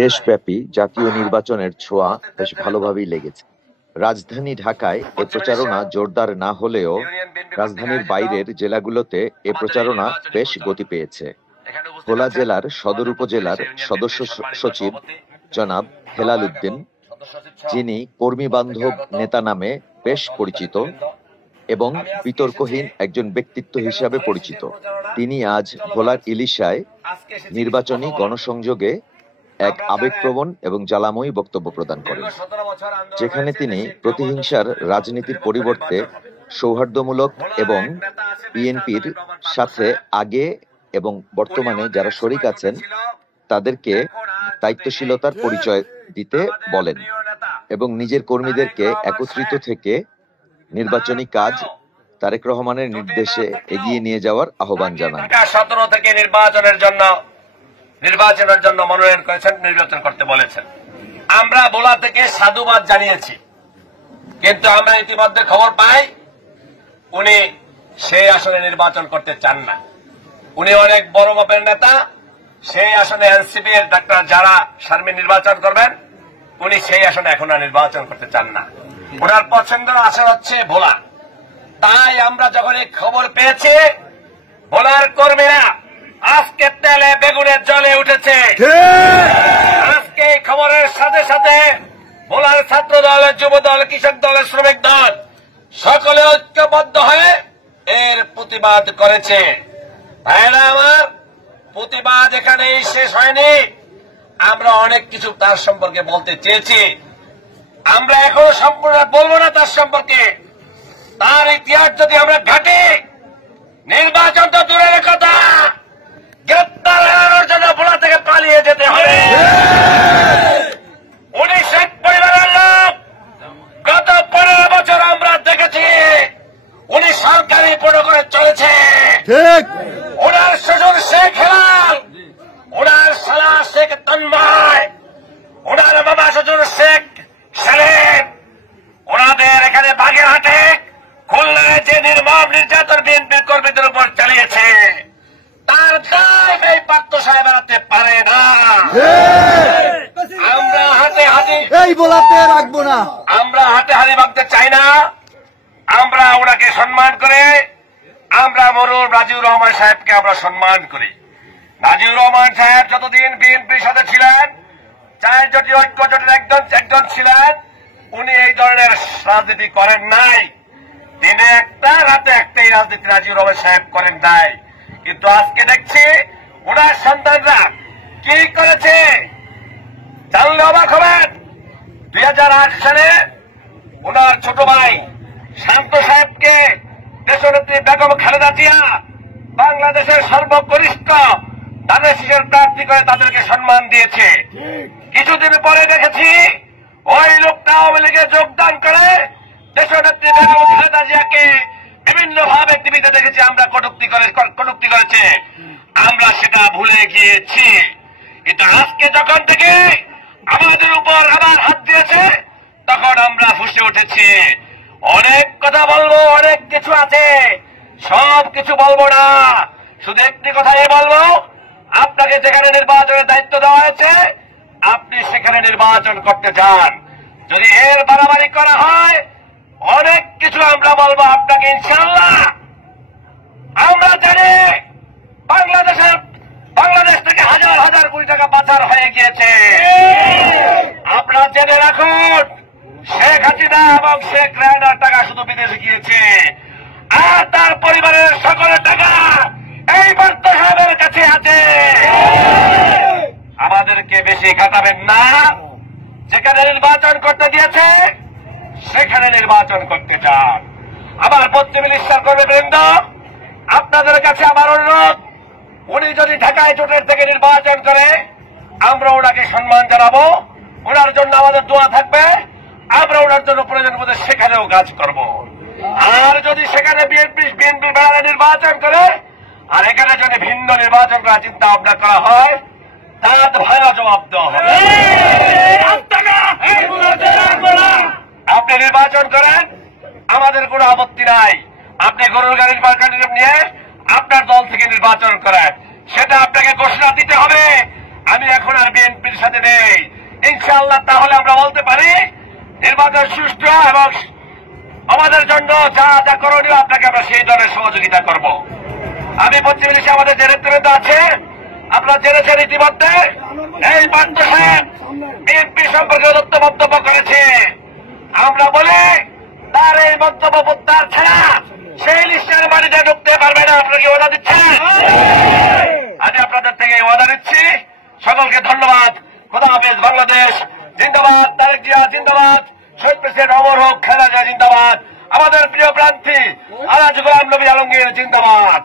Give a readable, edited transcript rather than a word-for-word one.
দেশব্যাপী জাতীয় নির্বাচনের ছোঁয়া বেশ ভালোভাবেই লেগেছে। রাজধানী ঢাকায় এ প্রচারণা জোরদার না হলেও রাজধানীর বাইরের জেলাগুলোতে এ প্রচারণা বেশ গতি পেয়েছে। ভোলা জেলার সদর উপজেলার সদস্য সচিব জনাব হেলাল উদ্দিন, যিনি কর্মী বান্ধব নেতা নামে বেশ পরিচিত এবং বিতর্কহীন একজন ব্যক্তিত্ব হিসাবে পরিচিত, তিনি আজ ভোলার ইলিশায় নির্বাচনী গণসংযোগে এক আবেগপ্রবণ এবং জ্বালাময়ী বক্তব্য প্রদান করেন, যেখানে তিনি প্রতিহিংসার রাজনীতির পরিবর্তে সৌহার্দ্যমূলক এবং বিএনপির সাথে আগে এবং বর্তমানে যারা শরিক আছেন তাদেরকে দায়িত্বশীলতার পরিচয় দিতে বলেন এবং নিজের কর্মীদেরকে একত্রিত থেকে নির্বাচনী কাজ তারেক রহমানের নির্দেশে এগিয়ে নিয়ে যাওয়ার আহ্বান জানান। 17 থেকে নির্বাচনের জন্য মনোনয়ন করেছেন, নির্বাচন করতে বলেছেন। আমরা ভোলা থেকে সাধুবাদ জানিয়েছি, কিন্তু আমরা ইতিমধ্যে খবর পাই উনি সেই আসনে নির্বাচন করতে চান না। উনি অনেক বড় মাপের নেতা, সেই আসনে এনসিপি এর ডাক্তার যারা শারমিন নির্বাচন করবেন, উনি সেই আসনে এখন আর নির্বাচন করতে চান না। ওনার পছন্দের আসন হচ্ছে ভোলা। তাই আমরা যখন এই খবর পেয়েছি, ভোলার কর্মীরা আজকে তেলে বেগুনের জলে উঠেছে। আজকে এই খবরের সাথে সাথে ভোলার ছাত্র দল, যুব দল, কৃষক দল, শ্রমিক দল সকলে ঐক্যবদ্ধ হয়ে এর প্রতিবাদ করেছে। ভাইরা আমার, প্রতিবাদ এখানেই শেষ হয়নি। আমরা অনেক কিছু তার সম্পর্কে বলতে চেয়েছি। আমরা এখনো সম্পূর্ণ বলবো না তার সম্পর্কে। তার ইতিহাস যদি আমরা ঘাটি, নির্বাচন তো দূরের কথা, গ্রেপ্তার এড়ানোর জন্য ভোলা থেকে পালিয়ে যেতে হবে। উনি শেখ পরিবারের লোক। গত 15 বছর আমরা দেখেছি উনি সরকারি প্রোটোকলে চলেছে। ওনার শ্বশুর শেখ হেলাল, ওনার শালা শেখ তন্ময়, ওনার বাবা শ্বশুর শেখ সেলিম, ওনাদের এখানে বাগেরহাটে, খুলনায় যে নির্মম নির্যাতন বিএনপির কর্মীদের উপর চালিয়েছে, তার দায় এই পার্থ সাহেব এড়াতে পারে না। আমরা হাতে হাতি রাখবো না, আমরা হাতে হাতি ভাবতে চাই না। আমরা ওনাকে সম্মান করে, আমরা মরুর রাজিউর রহমান সাহেবকে আমরা সম্মান করি। রাজিউর রহমান সাহেব যতদিন বিএনপির সাথে ছিলেন, চার জোটি ঐক্য জোটের একজন ছিলেন, উনি এই ধরনের রাজনীতি করেন নাই। দিনে একটা, রাতে একটাই রাজনীতি রাজিউর রহমান সাহেব করেন নাই। কিন্তু আজকে দেখছি ওনার সন্তানরা কি করেছে জানলে অবাক হবেন। 2008 সালে ওনার ছোট ভাই শান্ত সাহেবকে দেশনেত্রী বেগম খালেদা জিয়া বাংলাদেশের সর্বকনিষ্ঠ তাদের শিশুর প্রার্থী করে তাদেরকে সম্মান দিয়েছে। কিছুদিন পরে দেখেছি ওই লোকটা আওয়ামী লীগে যোগদান করে দেশনেত্রী বেগম খালেদা জিয়াকে বিভিন্ন ভাবে টিভিতে দেখেছি আমরা কটূক্তি করেছে। আমরা সেটা ভুলে গিয়েছি। কিন্তু আজকে যখন থেকে আমাদের উপর আবার হাত দিয়েছে, তখন আমরা ফুঁসে উঠেছি। অনেক কথা বলবো, অনেক কিছু আছে, সব কিছু বলবো না। শুধু একটি কথাই বলবো, আপনাকে যেখানে নির্বাচনের দায়িত্ব দেওয়া হয়েছে, আপনি সেখানে নির্বাচন করতে চান। যদি এর বাড়াবাড়ি করা হয়, অনেক কিছু আমরা বলবো আপনাকে ইনশাআল্লাহ। আমরা জানি বাংলাদেশ থেকে হাজার হাজার কোটি টাকা পাচার হয়ে গিয়েছে। আপনারা জেনে রাখুন, শেখ হাসিনা এবং শেখ রেহানার টাকা শুধু বিদেশে গিয়েছে, আর তার পরিবারের সকলের টাকা এই পার্থ সাহেবের কাছে আছে। আমাদেরকে বেশি কাটাবেন না। যেখানে নির্বাচন করতে গিয়েছে সেখানে নির্বাচন করতে চান। আমার প্রতিনিধিত্ব কর্মীবৃন্দ, আপনাদের কাছে আমার অনুরোধ, উনি যদি ঢাকায় জোটের থেকে নির্বাচন করে, আমরা ওনাকে সম্মান জানাবো, ওনার জন্য আমাদের দোয়া থাকবে, আমরা ওনার জন্য প্রয়োজন বোধে সেখানেও কাজ করব। আর যদি সেখানে বিএনপি বেড়ালে নির্বাচন করে, আর এখানে যদি ভিন্ন নির্বাচন করার চিন্তা ভাবনা করা হয়, তার ভয় জবাব দেওয়া হবে। আপনি নির্বাচন করেন, আমাদের কোনো আপত্তি নাই। আপনি গরুর গাড়ির মার্কেট নিয়ে আপনার দল থেকে নির্বাচন করেন, সেটা আপনাকে ঘোষণা দিতে হবে। আমি এখন আর বিএনপি সাথে নেই ইনশাআল্লাহ, তাহলে আমরা বলতে পারি নির্বাচন সুষ্ঠু এবং আমাদের জন্য যা যা করণীয় আপনাকে আমরা সেই ধরনের সহযোগিতা করব। আমি প্রতিবেশী আমাদের যে নেতৃবৃন্দ আছে আপনারা জেনেছেন ইতিমধ্যে এই পার্থ সাহেব বিএনপি সম্পর্কে দত্ত মন্তব্য করেছে। আমরা বলি তার এই মন্তব্য প্রত্যাহার ছাড়া সেই লিস্টের বাড়িতে ঢুকতে পারবে না। আপনাকে ওয়াদা দিচ্ছেন? আমি আপনাদের থেকে ওয়াদা দিচ্ছি। সকলকে ধন্যবাদ। খোদা হাফেজ। বাংলাদেশ জিন্দাবাদ। তারেক জিয়া জিন্দাবাদ। শহীদ প্রেসিডেন্ট অমর হোক। খালেদা জিয়া জিন্দাবাদ। আমাদের প্রিয় প্রার্থী আলহাজ গোলাম নবী আলমগীর জিন্দাবাদ।